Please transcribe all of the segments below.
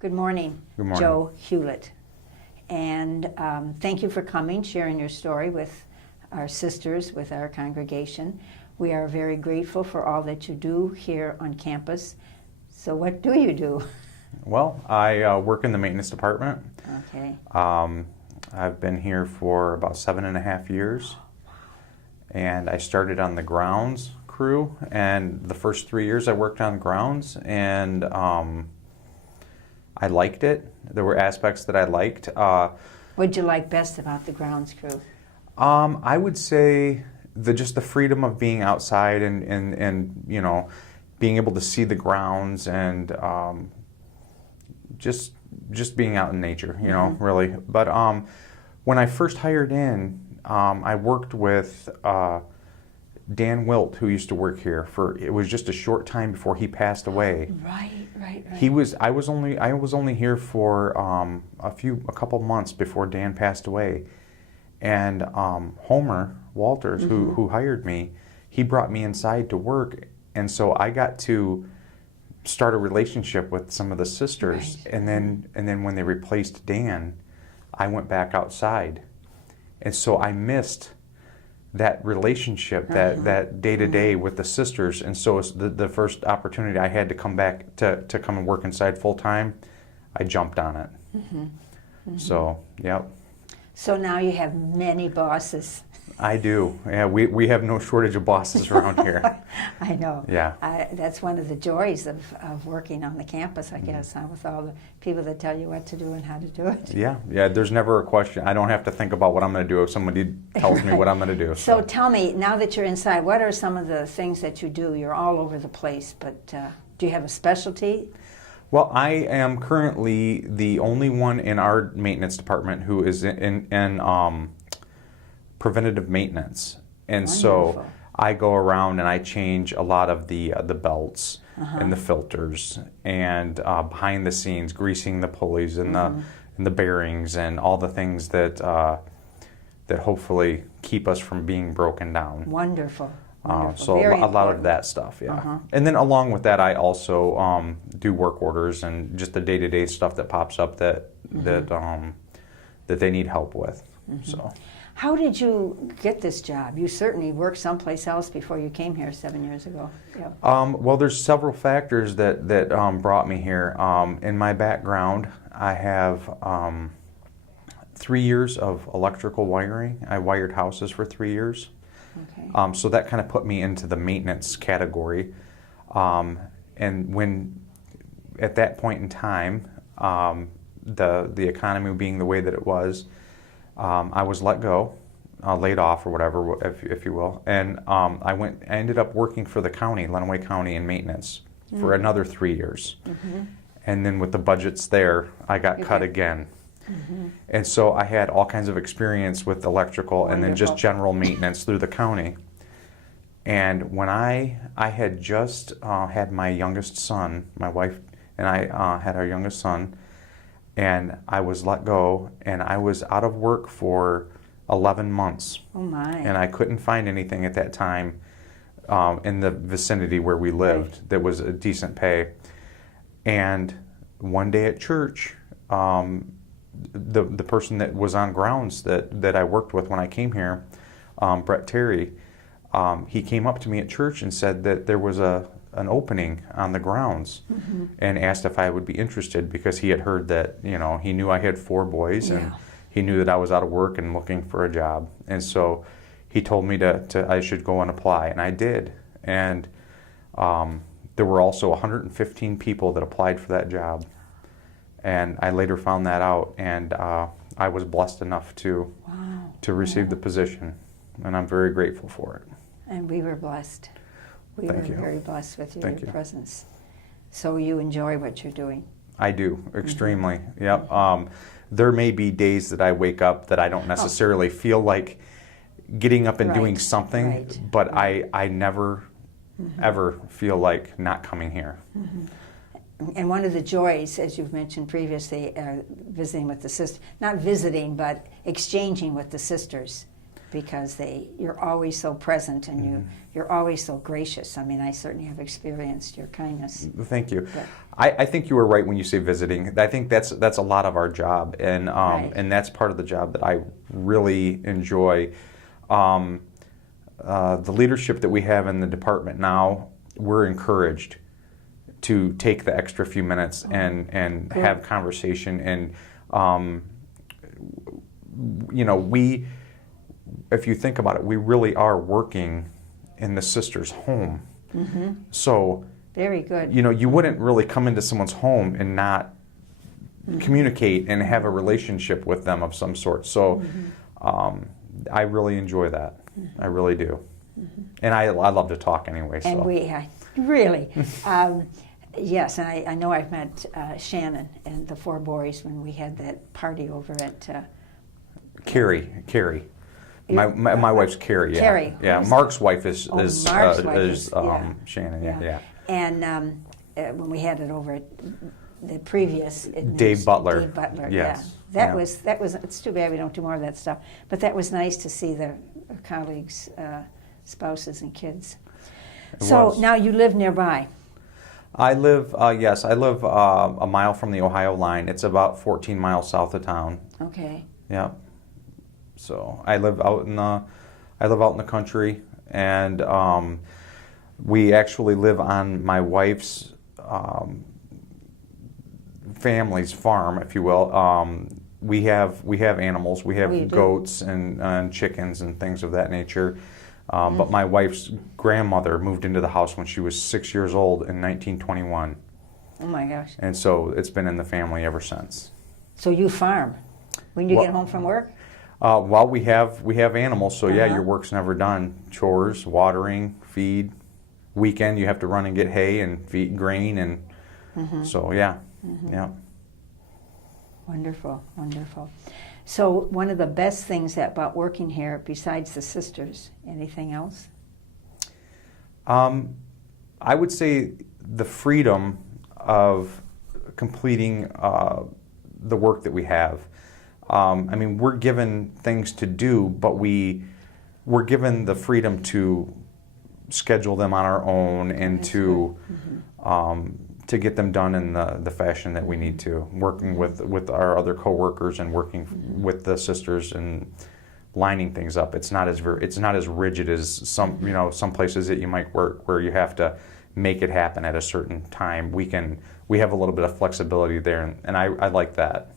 Good morning, Good morning. Joe Hulett. And thank you for coming, sharing your story with our sisters, with our congregation. We are very grateful for all that you do here on campus. So what do you do? Well, I work in the maintenance department. Okay. I've been here for about 7.5 years. And I started on the grounds crew. And the first 3 years I worked on grounds. And I liked it. There were aspects that I liked. What'd you like best about the grounds crew? I would say just the freedom of being outside and you know, being able to see the grounds and just being out in nature, you know, really. But when I first hired in, I worked with Dan Wilt, who used to work here it was just a short time before he passed away. Right. I was only here for a couple months before Dan passed away, and Homer Walters, who hired me, he brought me inside to work, and so I got to start a relationship with some of the sisters, Right. and then when they replaced Dan, I went back outside, and so I missed that relationship, that day to day with the sisters, and so it's the first opportunity I had to come back to come and work inside full time, I jumped on it. So, yep. So now you have many bosses. I do. Yeah, we have no shortage of bosses around here. I know. Yeah. That's one of the joys of working on the campus, I guess, huh, with all the people that tell you what to do and how to do it. Yeah. There's never a question. I don't have to think about what I'm going to do if somebody tells me what I'm going to do. So tell me, now that you're inside, what are some of the things that you do? You're all over the place, but do you have a specialty? Well, I am currently the only one in our maintenance department who is in preventative maintenance, and Wonderful. so I go around and I change a lot of the belts and the filters, and behind the scenes greasing the pulleys and the bearings and all the things that that hopefully keep us from being broken down. Wonderful. So Very a lot of important. that stuff, yeah. And then along with that, I also do work orders and just the day-to-day stuff that pops up that they need help with. So. How did you get this job? You certainly worked someplace else before you came here 7 years ago. Yeah. Well, there's several factors that brought me here. In my background, I have 3 years of electrical wiring. I wired houses for 3 years. Okay. So that kind of put me into the maintenance category. And when, at that point in time, the economy being the way that it was, I was let go, laid off or whatever, if you will. And I ended up working for the county, Lenawee County, in maintenance for another 3 years. And then with the budgets there, I got cut again. And so I had all kinds of experience with electrical and then just general maintenance through the county. And when I had just had my youngest son, my wife and I had our youngest son, and I was let go, and I was out of work for 11 months. Oh my. And I couldn't find anything at that time in the vicinity where we lived that was a decent pay. And one day at church, the person that was on grounds that I worked with when I came here, Brett Terry, he came up to me at church and said that there was an opening on the grounds and asked if I would be interested because he had heard that, you know, he knew I had 4 boys and he knew that I was out of work and looking for a job. And so he told me I should go and apply, and I did. And there were also 115 people that applied for that job. And I later found that out, and I was blessed enough to receive the position, and I'm very grateful for it. And we were blessed. We Thank were you. very blessed with your Thank you. presence. So you enjoy what you're doing. I do, extremely. Yep. There may be days that I wake up that I don't necessarily feel like getting up and doing something, but I never, ever feel like not coming here. And one of the joys, as you've mentioned previously, visiting with the sisters, not visiting, but exchanging with the sisters. because you're always so present and you're always so gracious. I mean, I certainly have experienced your kindness. Thank you. But, I think you were right when you say visiting. I think that's a lot of our job, and Right. and that's part of the job that I really enjoy. The leadership that we have in the department now, we're encouraged to take the extra few minutes and Good. have conversation, and if you think about it, we really are working in the sister's home. So Very good. you wouldn't really come into someone's home and not communicate and have a relationship with them of some sort. So I really enjoy that. I really do. And I love to talk anyway. And So. really, yes, and I know I've met Shannon and the 4 boys when we had that party over at... Carrie. My wife's Carrie. Yeah. Carrie. Yeah. Mark's wife is Mark's wife is, yeah. Shannon. Yeah. And when we had it over at the previous Dave Butler. Dave Butler. Yes. Yeah. Yeah. That was. It's too bad we don't do more of that stuff. But that was nice to see the colleagues, spouses, and kids. It So was. now you live nearby. I live. Yes, I live a mile from the Ohio line. It's about 14 miles south of town. Okay. Yeah. So I live out in the country, and we actually live on my wife's family's farm, if you will. We have animals. We have Oh, you do? goats and chickens and things of that nature. But my wife's grandmother moved into the house when she was 6 years old in 1921, Oh my gosh. and so it's been in the family ever since. So you farm when you Well- get home from work? Well, we have animals, so yeah, Uh-huh. your work's never done. Chores, watering, feed. Weekend, you have to run and get hay and feed grain, and so yeah, yeah. Wonderful, wonderful. So one of the best things about working here, besides the sisters, anything else? I would say the freedom of completing the work that we have. I mean, we're given things to do, but we're given the freedom to schedule them on our own and That's to get them done in the fashion that we need to. Working with our other coworkers and working with the sisters and lining things up. It's not as rigid as some places that you might work where you have to make it happen at a certain time. We have a little bit of flexibility there, and I like that.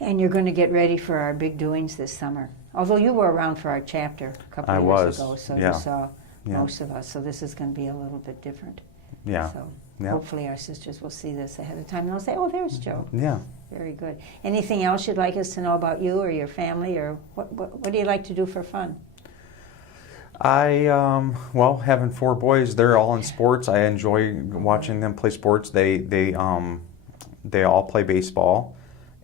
And you're going to get ready for our big doings this summer. Although you were around for our chapter a couple of years ago, so yeah. you saw Yeah. most of us. So this is going to be a little bit different. Yeah. So Yeah. hopefully our sisters will see this ahead of time and they'll say, "Oh, there's Joe." Yeah. Very good. Anything else you'd like us to know about you or your family, or what do you like to do for fun? Having 4 boys, they're all in sports. I enjoy watching them play sports. They all play baseball,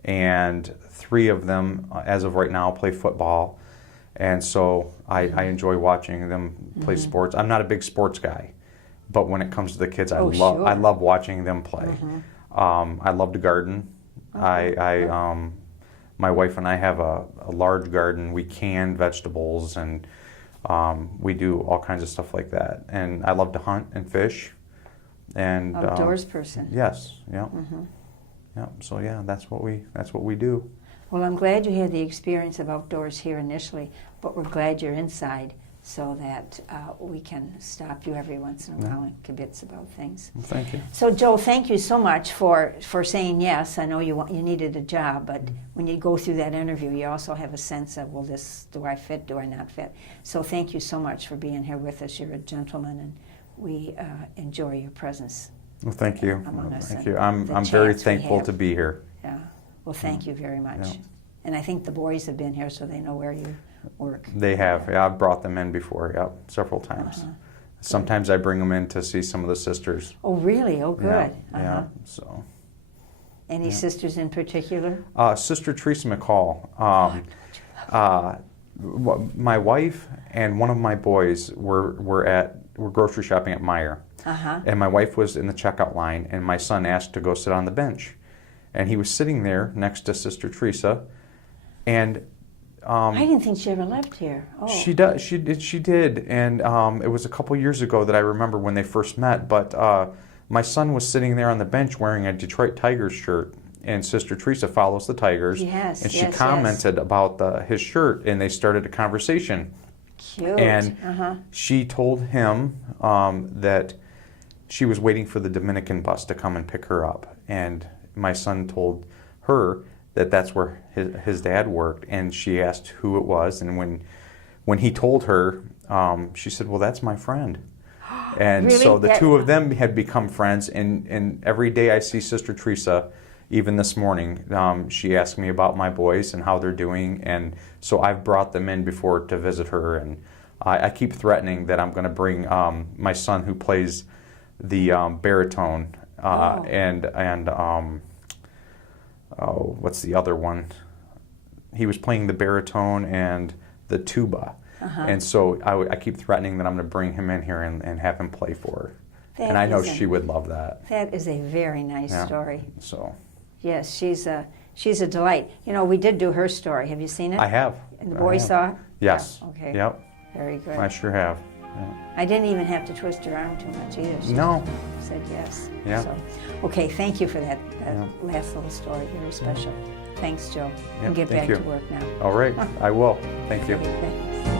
and 3 of them, as of right now, play football. And so I enjoy watching them play sports. I'm not a big sports guy, but when it comes to the kids, I love watching them play. I love to garden. My wife and I have a large garden. We can vegetables, and we do all kinds of stuff like that. And I love to hunt and fish. And Outdoors person. yes, yeah, yeah. So yeah, that's what we do. Well, I'm glad you had the experience of outdoors here initially, but we're glad you're inside so that we can stop you every once in a while and kibitz about things. Well, thank you. So, Joe, thank you so much for saying yes. I know you needed a job, but when you go through that interview, you also have a sense of, well, do I fit, do I not fit? So thank you so much for being here with us. You're a gentleman, and we enjoy your presence. Well, thank you. Among us Thank and you. I'm the very chance we thankful have. to be here. Yeah. Well, thank you very much. Yeah. And I think the boys have been here, so they know where you work. They have. Yeah, I've brought them in before. Yep, several times. Sometimes I bring them in to see some of the sisters. Oh, really? Oh, good. Yeah. Yeah. So. Any sisters in particular? Sister Teresa McCall. My wife and one of my boys were grocery shopping at Meijer. And my wife was in the checkout line, and my son asked to go sit on the bench. And he was sitting there next to Sister Teresa, and I didn't think she ever lived here. Oh. She does. She did, and it was a couple years ago that I remember when they first met. But my son was sitting there on the bench wearing a Detroit Tigers shirt, and Sister Teresa follows the Tigers. Yes, and she yes, commented about his shirt, and they started a conversation. Cute. And she told him that she was waiting for the Dominican bus to come and pick her up, and my son told her that that's where his dad worked, and she asked who it was, and when he told her, she said, "Well, that's my friend." And Really? so the two of them had become friends, and every day I see Sister Teresa, even this morning, she asked me about my boys and how they're doing, and so I've brought them in before to visit her, and I keep threatening that I'm going to bring my son who plays the baritone what's the other one? He was playing the baritone and the tuba. And so I keep threatening that I'm going to bring him in here and have him play for her. And I know she would love that. That is a very nice story. So. Yes, she's a delight. You know, we did do her story. Have you seen it? I have. And the boys saw it? Yes. Yeah, okay. Yep. Very good. I sure have. Yeah. I didn't even have to twist her arm too much either. She No. said yes. Yeah. So, okay, thank you for that last little story. Very special. Thanks, Joe. Yep, And get thank back you. to work now. All right. I will. Thank you. Okay, thanks.